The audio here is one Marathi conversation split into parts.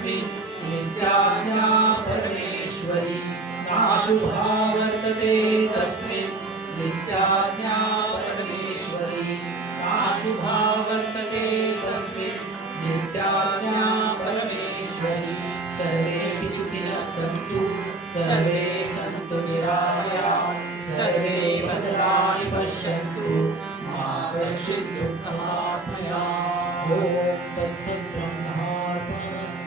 तस्मिन् नित्याज्ञा परमेश्वरी नाशुभा वर्तते तस्मिन् नित्याज्ञा परमेश्वरी नाशुभा वर्तते तस्मिन् नित्याज्ञा परमेश्वरी सर्वे सुखिनः सन्तु सर्वे सन्तु निरामयाः सर्वे भद्राणि पश्यन्तु मा कश्चित् दुःखमाप्नुयात्। ॐ तत्सत् ब्रह्मार्पणमस्तु।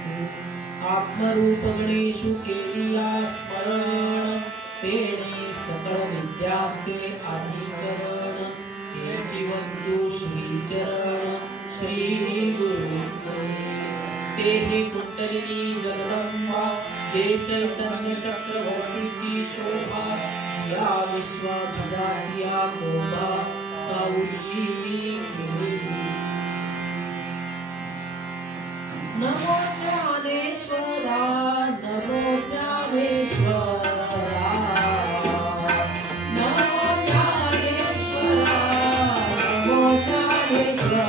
आत्मरूप गणेशु केलिया स्मरण तेणे सकळ विद्यांचे अधिकरण याची वंदू श्रीचरण श्री गुरुचे देहे कुंडलिनी जगदंबा जे चैतन्य चक्रवर्तीची शोभा या विश्वाभुजाची आकोबा सावली नमो ज्ञानेश्वरा नमो ज्ञानेश्वरा नमो ज्ञानेश्वरा नमो ज्ञानेश्वरा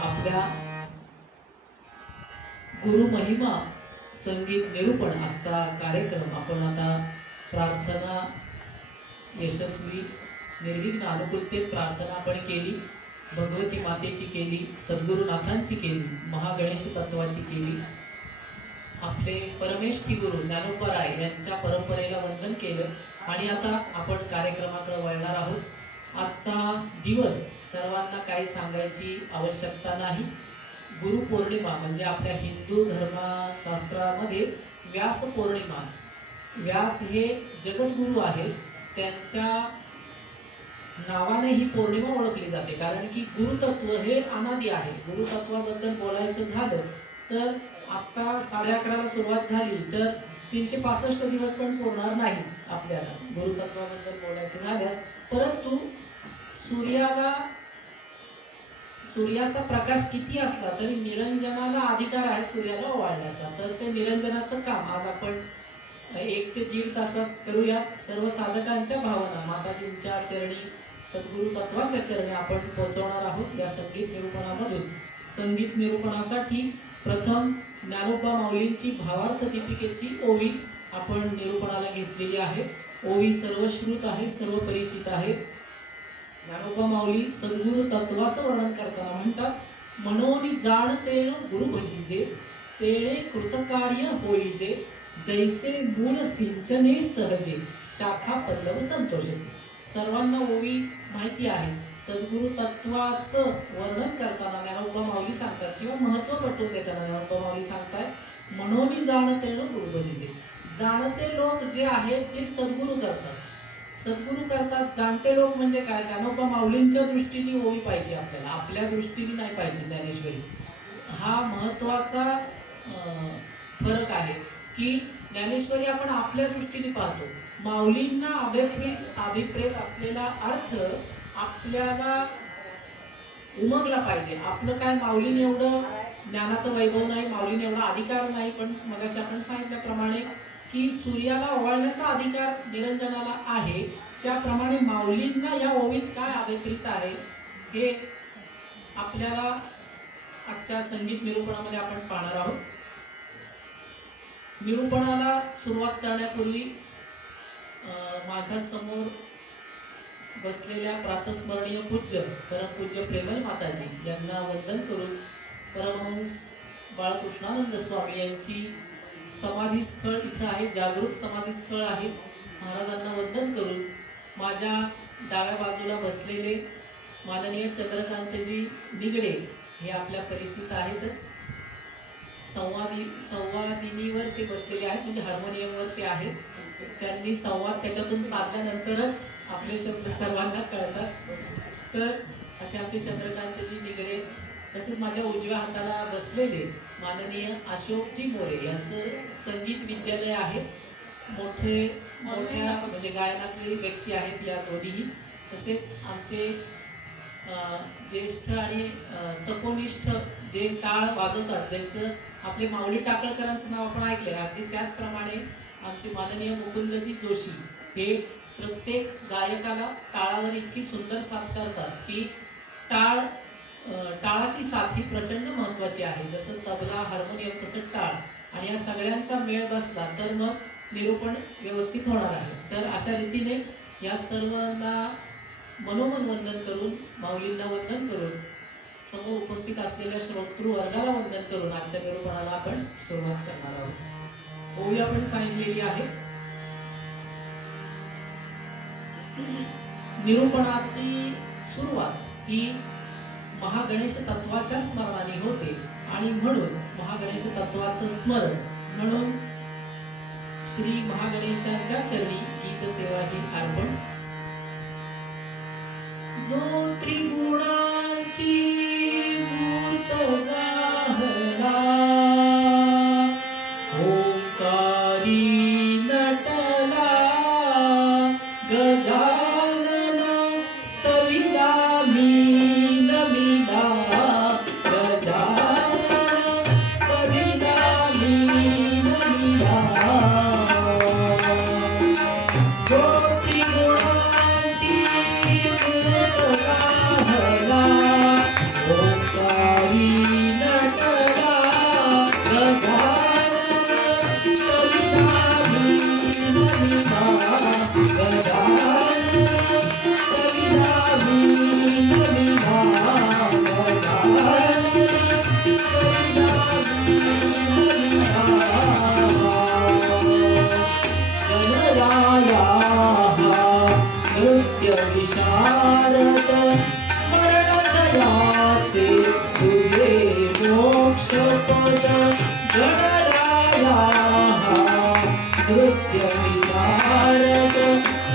आपल्या गुरु महिमा संगीत निरूपण आजचा कार्यक्रम आपण आता प्रार्थना यशस्वी निर्विघ्न अनुकूलतेत प्रार्थना आपण केली, भगवती मातेची केली, सद्गुरुनाथांची केली, महागणेश तत्वाची केली, आपले परमेष्ठी गुरु ज्ञानोबराय यांच्या परंपरेला वंदन केलं आणि आता आपण कार्यक्रमाकडे वळणार आहोत। आजचा दिवस सर्वांना काही सांगायची आवश्यकता नाही। गुरुपौर्णिमा म्हणजे आपल्या हिंदू धर्मशास्त्रामध्ये व्यास पौर्णिमा, व्यास हे जगद्गुरु आहेत, त्यांच्या नावाने ही पौर्णिमा ओळखली जाते। कारण की गुरुतत्व हे अनादी आहे। गुरुतत्वाबद्दल बोलायचं झालं तर आता 11:30ला सुरुवात झाली तर 365 दिवस पण पुरणार नाही आपल्याला गुरुतत्वाबद्दल बोलायचं झाल्यास। परंतु सूर्याचा प्रकाश किती असला तरी निरंजनाला अधिकार आहे सूर्याला ओवाळण्याचा। तर ते निरंजनाचं काम आज आपण 1 ते 1.5 तासात करूया। सर्व साधकांच्या भावना माताजींच्या चरणी, सद्गुरु तत्वाच्या चरणी आपण पोहोचवणार आहोत या संगीत निरूपणामधून। संगीत निरूपणासाठी प्रथम ज्ञानोबा माऊलींची भावार्थ दीपिकेची ओवी आपण निरूपणाला घेतलेली आहे। ओवी सर्वश्रुत आहे, सर्व परिचित आहे। ज्ञानोबा माऊली सद्गुरु तत्वाचं वर्णन करताना म्हणतात, मनोनी जाणते गुरु भजीजे तेणे कृतकार्य होईजे जैसे मूल सिंचने सहजे शाखा पल्लव संतोषते। सर्वांना ओवी माहिती आहे। सद्गुरु तत्वाचं वर्णन करताना ज्ञानोबा माऊली सांगतात किंवा महत्त्व पटवून देताना ज्ञानोबा माऊली सांगतात, मनोनी जाणते गुरु भजीजे। जाणते लोक जे आहेत, जे सद्गुरु करतात, सद्गुरु करतात। जाणते लोक म्हणजे काय? ज्ञानोबा माऊलींच्या दृष्टीने ओवी पाहिजे आपल्याला, आपल्या दृष्टीने नाही पाहिजे ज्ञानेश्वरी। हा महत्त्वाचा फरक आहे की ज्ञानेश्वरी आपण आपल्या दृष्टीने पाहतो, माऊलींना अभिप्रेत असलेला अर्थ आपल्याला उमगला पाहिजे। आपलं काय माऊलीने एवढं ज्ञानाचं वैभव नाही, माऊलीने एवढा अधिकार नाही, पण मगाशी आपण सांगितल्याप्रमाणे की सूर्याला ओवाळण्याचा अधिकार निरंजनाला आहे, त्याप्रमाणे माऊलींना या ओवीत काय अभिप्रेत आहे हे आपल्याला आजच्या संगीत निरूपणामध्ये आपण पाहणार आहोत. निरूपणाला सुरुवात करण्यापूर्वी माझ्या समोर बसलेल्या प्रातस्मरणीय पूज्य परमपूज्य प्रेमल माताजी यांना वंदन करून परमहंस बाळकृष्णानंद स्वामी यांची समाधीस्थळ इथं आहे, जागृत समाधीस्थळ आहे. महाराजांना वंदन करून माझ्या डाव्या बाजूला बसलेले माननीय चंद्रकांतजी निगडे हे आपल्या परिचित आहेतच. संवादिनीवर ते बसलेले आहेत, म्हणजे हार्मोनियमवर ते आहेत. त्यांनी संवाद त्याच्यातून साधल्यानंतरच आपले शब्द सर्वांना कळतात. तर असे आमचे चंद्रकांतजी निगडे. तसेच माझ्या उजव्या हाताला बसलेले माननीय अशोकजी मोरे यांचं संगीत विद्यालय आहे. मोठ्या म्हणजे गायनातली व्यक्ती आहेत या दोन्हीही. तसेच आमचे ज्येष्ठ आणि तपोनिष्ठ जे टाळ वाजवतात, ज्यांचं आपले माऊली टाकळकरांचं नाव आपण ऐकलंय, अगदी त्याचप्रमाणे आमचे माननीय मुकुंदजी जोशी हे प्रत्येक गायकाला टाळावर इतकी सुंदर साथ करतात की टाळाची साथ ही प्रचंड महत्त्वाची आहे. जसं तबला, हार्मोनियम तसं टाळ, आणि या सगळ्यांचा मेळ बसला तर मग निरूपण व्यवस्थित होणार आहे. तर अशा रीतीने या सर्वांना मनोमन वंदन करून, माऊलींना वंदन करून, समोर उपस्थित असलेल्या श्रोतृ वर्गाला वंदन करून आजच्या निरूपणाला आपण सुरुवात करणार आहोत. ओवी आपण सांगितलेली आहे. निरूपणाची सुरुवात ही महागणेश तत्वाच्या स्मरणाने होते, आणि म्हणून महागणेश तत्वाचं स्मरण म्हणून श्री महागणेशाच्या चरणी गीत सेवा ही अर्पण. जो त्रिगुणांची मूर्त जाहला, ओंकारी नटला, गजानन स्तविला मीन मिला, गजानन स्तविला मीन मिला. जो त्रिगुणांची मूर्त जाहला, ओंकारी नटला, गजानन स्तविला मीन मिला, गजानन स्तविला मीन मिला, गजानन स्तविला मीन मिला. नृत्य विशारद स्मरण दयाचे तुझे मोक्षपद. गणराया नृत्य विशारद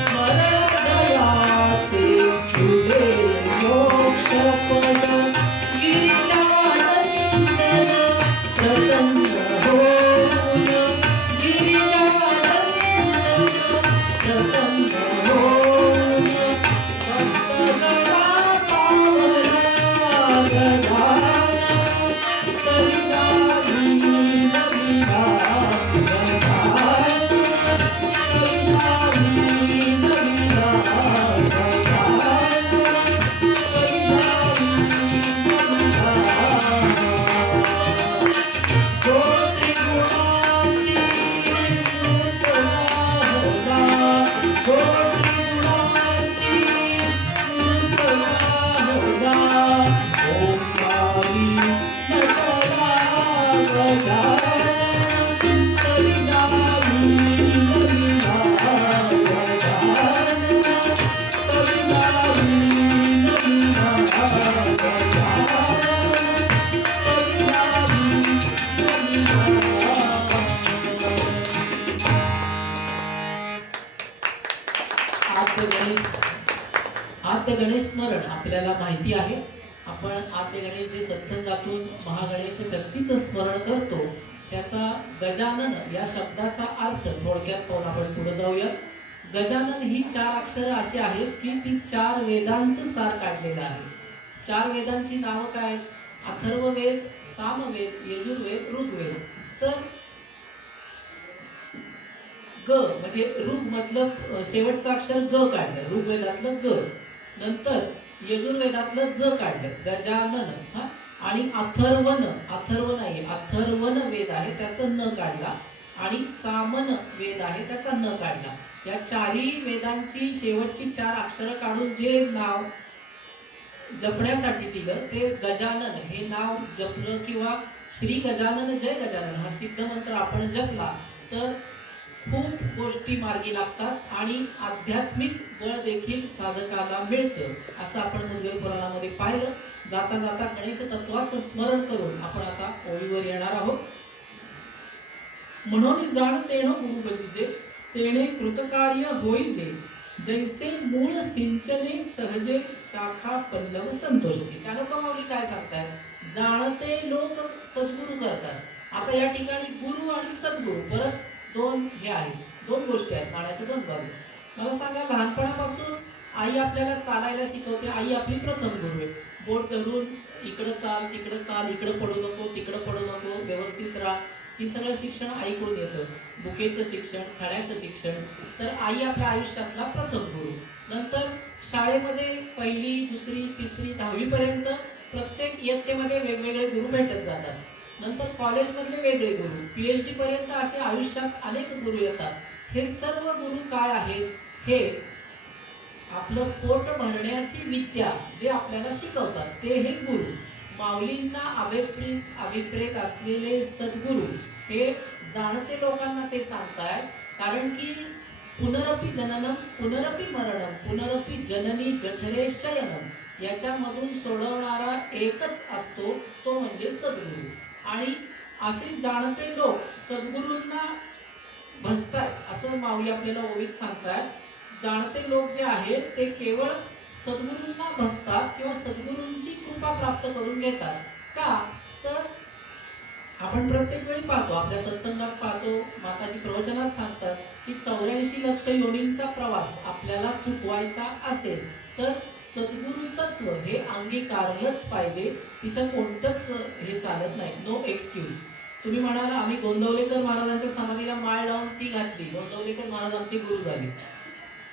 स्मरण दयाचे तुझे मोक्षपद. गिरिजानंदन प्रसन्न होऊन, गिरिजानंदन प्रसन्न होऊन, भक्तगणा पावला, गजानन स्तविला मीन मिला, गजानन स्तविला मीन मिला, गजानन स्तविला मीन मिला. जो त्रिगुणांची मूर्त जाहला, जो त्रिगुणांची मूर्त जाहला, ओंकारी नटला, गजानन स्तविला मीन मिला, गजानन स्तविला मीन मिला, गजानन स्तविला मीन मिला. आद्य गणेश स्मरण आपल्याला माहिती आहे. आपण आद्य गणेश जे सत्संगातून महागणेश शक्तीचं स्मरण करतो, त्याचा गजानन या शब्दाचा अर्थ थोडक्यात पाहून आपण पुढे जाऊया. गजानन ही 4 अक्षरं अशी आहेत की ती 4 वेदांचं सार काढलेलं आहे. 4 वेदांची नावं काय? अथर्ववेद, सामवेद, यजुर्वेद, ऋग्वेद. तर ग म्हणजे ऋग मतलब शेवटचं अक्षर ग काढलं, ऋग्वेदातलं ग. नंतर यजुर्वेदातलं ज काढलं गजानन हा, आणि अथर्वण, अथर्व नाही अथर्वण वेद आहे त्याचं न काढला, आणि सामन वेद आहे त्याचा न काढला. या चारही वेदांची शेवटची 4 अक्षरं काढून जे नाव जपण्यासाठी दिलं ते गजानन हे नाव जपलं, किंवा श्री गजानन जय गजानन हा सिद्ध मंत्र आपण जपला तर खूप गोष्टी मार्गी लागतात आणि आध्यात्मिक बळ देखील साधकाला मिळतं, असं आपण मुद्गल पुराणामध्ये पाहिलं. जाता जाता गणेश तत्वाचं स्मरण करून आपण आता ओळीवर येणार आहोत. म्हणून जाण तेण गुरुगतीचे, तेणे कृतकार्य होईजे, जैसे मूळ सिंचने सहजे शाखा पल्लव संतोषते. त्यानंतर माऊली काय सांगताय, जाणते लोक सद्गुरू करतात. आता या ठिकाणी गुरु आणि सद्गुरू परत दोन हे आहेत, दोन गोष्टी आहेत, नाण्याच्या दोन बाजू. मला सांगा, लहानपणापासून आई आपल्याला चालायला शिकवते, आई आपली प्रथम गुरु आहे. बोट धरून इकडं चाल तिकडं चाल, इकडं पडू नको तिकडं पडू नको, व्यवस्थित राहा, ही सगळं शिक्षण आईकडून येतं. बुकेचं शिक्षण, खड्याचं शिक्षण, तर आई आपल्या आयुष्यातला प्रथम गुरु. नंतर शाळेमध्ये 1ली, 2री, 3री, 10वी पर्यंत प्रत्येक इयत्तेमध्ये वेगवेगळे गुरु भेटत जातात. नंतर कॉलेजमधले वेगळे गुरु, PhD पर्यंत असे आयुष्यात अनेक गुरु येतात. हे सर्व गुरु काय आहेत, हे आपलं पोट भरण्याची विद्या जे आपल्याला शिकवतात ते हे गुरु. माऊलींना अभिप्रेत असलेले सद्गुरु हे जाणते लोकांना ते सांगतायत, कारण की पुनरपि जननम पुनरपि मरणम पुनरपि जननी जठरे शयनम याच्यामधून सोडवणारा एकच असतो, तो म्हणजे सद्गुरु. आणि असे जाणते लोक सद्गुरूंना भजतात असं माऊली आपल्याला ओळीत सांगतात. जाणते लोक जे आहेत ते केवळ सद्गुरूंना भजतात किंवा सद्गुरूंची कृपा प्राप्त करून घेतात. का तर आपण प्रत्येक वेळी पाहतो, आपल्या सत्संगात पाहतो, माताजी प्रवचनात सांगतात की 84 लक्ष योनींचा प्रवास आपल्याला चुकवायचा असेल तर सद्गुरु तत्व हे अंगीकारलंच पाहिजे. तिथं कोणतंच हे चालत नाही, नो एक्सक्यूज. तुम्ही म्हणाल आम्ही गोंदवलेकर महाराजांच्या समाधीला माळ लावून ती घातली, गोंदवलेकर महाराज आमचे गुरु झाले,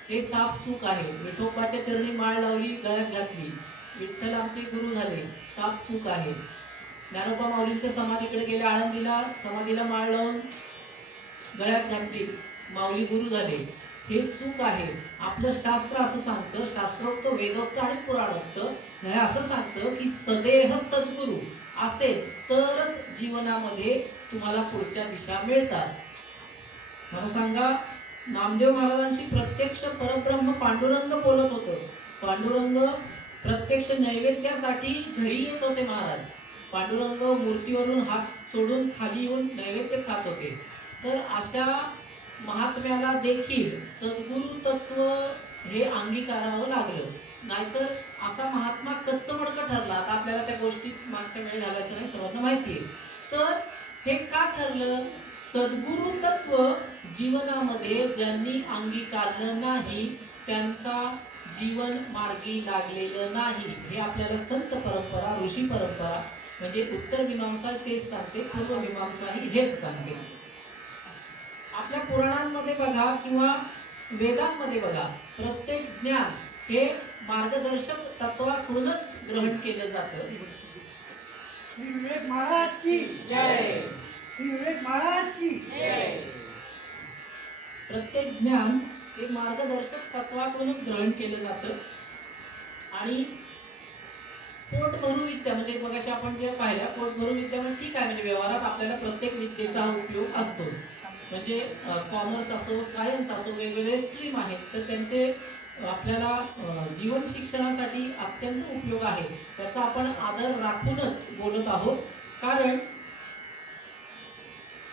हे साफ चूक आहे. विठोबाच्या चरणी माळ लावली, गळ्यात घातली, विठ्ठल आमचे गुरु झाले, साफ चूक आहे. ज्ञानोबा माऊलींच्या समाधीकडे गेले आळंदीला, समाधीला माळ लावून गळ्यात घातली, माऊली गुरु झाले, हे चूक आहे. आपलं शास्त्र असं सांगतं, शास्त्रोक्त, वेदोक्त आणि पुराणोक्त हे असं सांगतं की सदेह सद्गुरु असेल तरच जीवनामध्ये तुम्हाला पुढच्या दिशा मिळतात. मला सांगा, नामदेव महाराजांशी प्रत्यक्ष परब्रह्म पांडुरंग बोलत होतं. पांडुरंग प्रत्यक्ष नैवेद्यासाठी घरी येत होते महाराज. पांडुरंग मूर्तीवरून हात सोडून खाली येऊन नैवेद्य खात होते. तर अशा महात्म्याला देखील सद्गुरु तत्व हे अंगीकारावं लागलं, नाहीतर असा महात्मा कच्चमडकं ठरला. आता आपल्याला त्या गोष्टीत मागच्या वेळ घालायचं नाही, सर्वांना माहिती आहे. तर हे का ठरलं, सद्गुरु तत्व जीवनामध्ये ज्यांनी अंगीकारलं नाही त्यांचा जीवन मार्गी लागलेलं नाही. हे आपल्याला संत परंपरा, ऋषी परंपरा म्हणजे उत्तर मीमांसा तेच सांगते, पूर्व मीमांसा ही हेच सांगते. आपल्या पुराणांमध्ये बघा किंवा वेदांमध्ये बघा, प्रत्येक ज्ञान हे मार्गदर्शक तत्वाकडूनच ग्रहण केलं जातं. श्री विवेक महाराज की जय. श्री विवेक महाराज की जय. प्रत्येक ज्ञान हे मार्गदर्शक तत्वाकडूनच ग्रहण केलं जातं. आणि पोट भरू विद्या म्हणजे मगाशी आपण जे पाहिल्या, पोट भरू विद्या म्हणजे ठीक आहे, म्हणजे व्यवहारात आपल्याला प्रत्येक विद्येचा उपयोग असतोच. म्हणजे कॉमर्स असो, सायन्स असो, वेगवेगळे स्ट्रीम आहेत, तर त्यांचे आपल्याला जीवन शिक्षणासाठी अत्यंत उपयोग आहे. त्याचा आपण आदर राखूनच बोलत आहोत. कारण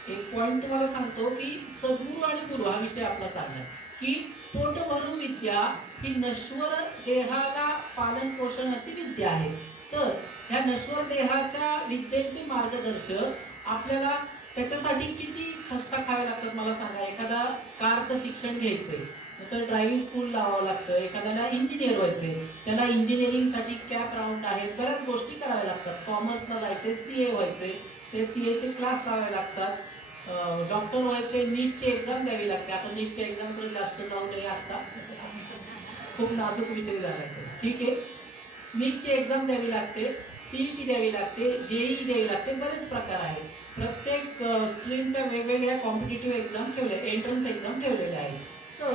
एक पॉइंट तुम्हाला सांगतो की सद्गुरू आणि गुरु हा विषय आपला चालला की पोट भरू विद्या ही नश्वर देहाला पालन पोषणाची विद्या आहे. तर ह्या नश्वर देहाच्या विद्येचे मार्गदर्शक आपल्याला त्याच्यासाठी किती खस्ता खावे लागतात मला सांगा. एखादा कारचं शिक्षण घ्यायचंय तर ड्रायव्हिंग स्कूल लावावं लागतं, एखाद्याला इंजिनियर व्हायचंय त्याला इंजिनिअरिंगसाठी कॅप राऊंड आहेत, बऱ्याच गोष्टी कराव्या लागतात. कॉमर्सला जायचंय, CA व्हायचंय, ते CAचे क्लास लावावे लागतात. डॉक्टर व्हायचे, नीटची एक्झाम द्यावी लागते. आता नीटच्या एक्झामकडे जास्त जाऊ नये, आता खूप नाजूक विषय झाला, ठीक आहे. नीटची एक्झाम द्यावी लागते, CET द्यावी लागते, JEE द्यावी लागते, बरेच प्रकार आहेत. प्रत्येक स्ट्रीमच्या वेगवेगळ्या कॉम्पिटिटिव्ह एक्झाम ठेवले, एंट्रन्स एक्झाम ठेवलेले आहेत. तर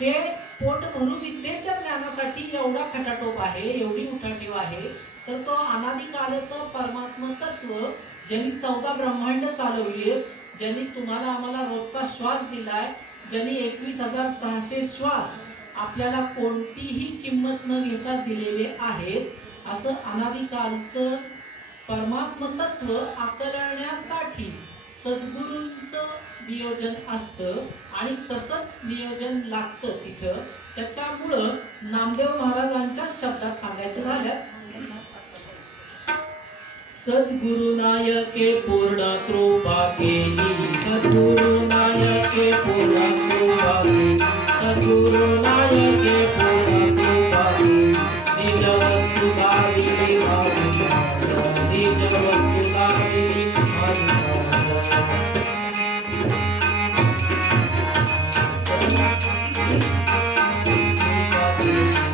हे पोटभरू विद्येच्या ज्ञानासाठी एवढा खटाटोप आहे, एवढी उठाठेव आहे. तर तो अनादिकालचं परमात्म तत्व ज्यांनी 14 ब्रह्मांड चालवली, ज्यांनी तुम्हाला आम्हाला रोजचा श्वास दिलाय, ज्यांनी 21,600 श्वास आपल्याला कोणतीही किंमत न घेता दिलेले आहेत, असं अनादिकालचं परमात्म तत्व आकलण्यासाठी सद्गुरूंचं नियोजन असतं आणि तसंच नियोजन लागतं तिथं. त्याच्यामुळं नामदेव महाराजांच्या शब्दात सांगायचं झाल्यास, सद्गुरु नायके पूर्ण कृपा केली, सद्गुरु नायके पूर्ण कृपा केली, सद्गुरु नायके पूर्ण कृपा केली, निज वस्तु दाविली माझी, निज वस्तु दाविली माझी.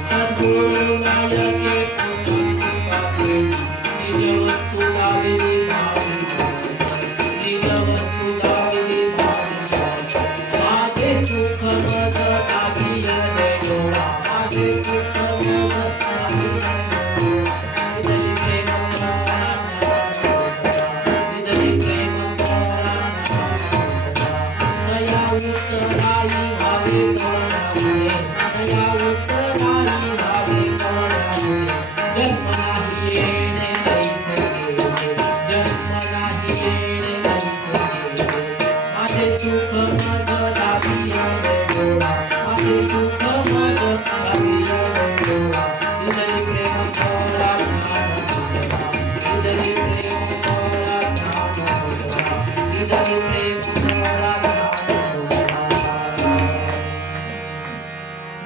सद्गुरु नायके पूर्ण कृपा केली, निज वस्तु दाविली माझी, निज वस्तु दाविली माझी. माझे सुख मज दाविले डोळा, माझे सुख मज दाविले डोळा, निधनी प्रेम करा निधनी प्रेम करा. दया उत्तराई व्हावे डोळ्यामुळे, दया उत्तराई व्हावे डोळ्यामुळे. जन्म नाही येणे नैसर्गिक, जन्म नाही येणे नैसर्गिक. माझे सुख मज दाविले डोळा, माझे सुख मज दाविले डोळा. निधनी प्रेम करा निधनी प्रेम करा निधनी प्रेम करा.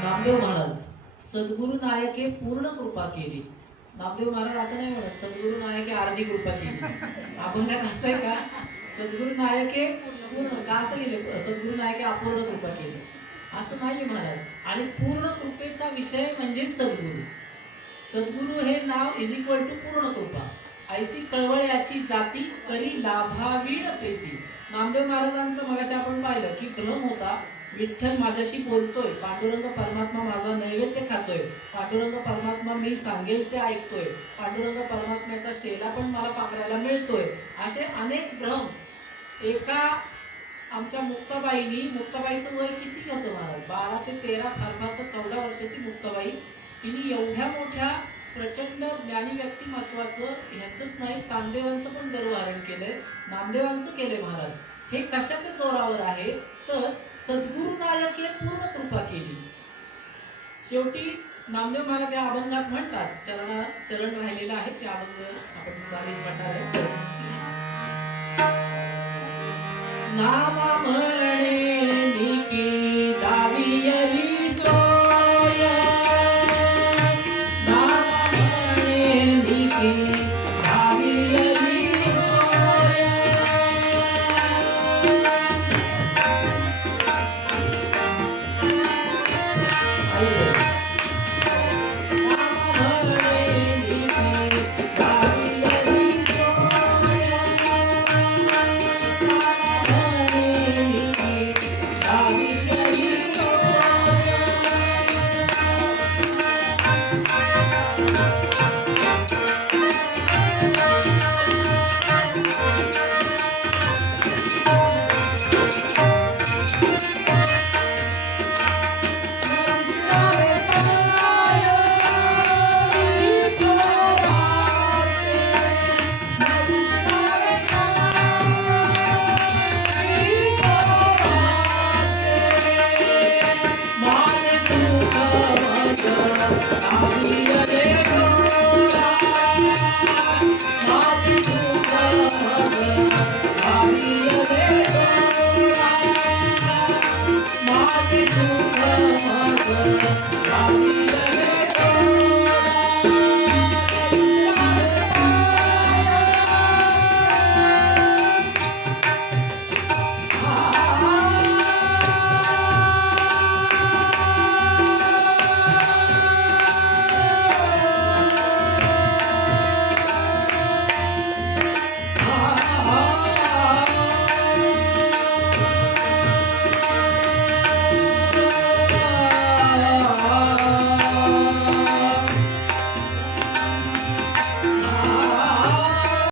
नामदेव महाराज, सद्गुरु नायके पूर्ण कृपा केली. नामदेव महाराज असं नाही म्हणत सद्गुरु नायके अर्धी कृपा केली. अभंगात असं आहे का? सद्गुरु नायके पूर्ण का असं लिहिलं? सद्गुरु नायके अपूर्ण कृपा केली असं नाही महाराज. आणि पूर्ण कृपेचा विषय म्हणजे सद्गुरु. सद्गुरु हे नाव इज इक्वल टू पूर्ण कृपा. ऐसी कळवळ याची जाती करी लाभावीण प्रीती. नामदेव महाराजांचं मगाशी आपण पाहिलं की भ्रम होता, विठ्ठल माझ्याशी बोलतोय, पांडुरंग परमात्मा माझा नैवेद्य खातोय, पांडुरंग परमात्मा मी सांगेल ते ऐकतोय, पांडुरंग परमात्म्याचा शेला पण मला पांघरायला मिळतोय, असे अनेक भ्रम. एका आमच्या मुक्ताबाईचं वय किती होतं महाराज? 12 ते 13, फार फार तर 14 वर्षाची मुक्ताबाई. तिने एवढ्या मोठ्या प्रचंड ज्ञानी व्यक्तिमत्वाचं, ह्याचंच नाही चांदेवांचं पण गर्वहरण केलंय, नामदेवांचं केलंय महाराज. हे कशाच्या जोरावर आहे? तर सद्गुरु नायके पूर्ण कृपा केली. शेवटी नामदेव महाराज या अभंगात म्हणतात, चरण राहिलेलं आहे ते अभंग आपण चालीत म्हणाले. नाम म्हणणे निकी दावियली सोय, नाम म्हणणे निकी दावियली सोय. माझे सुख माझं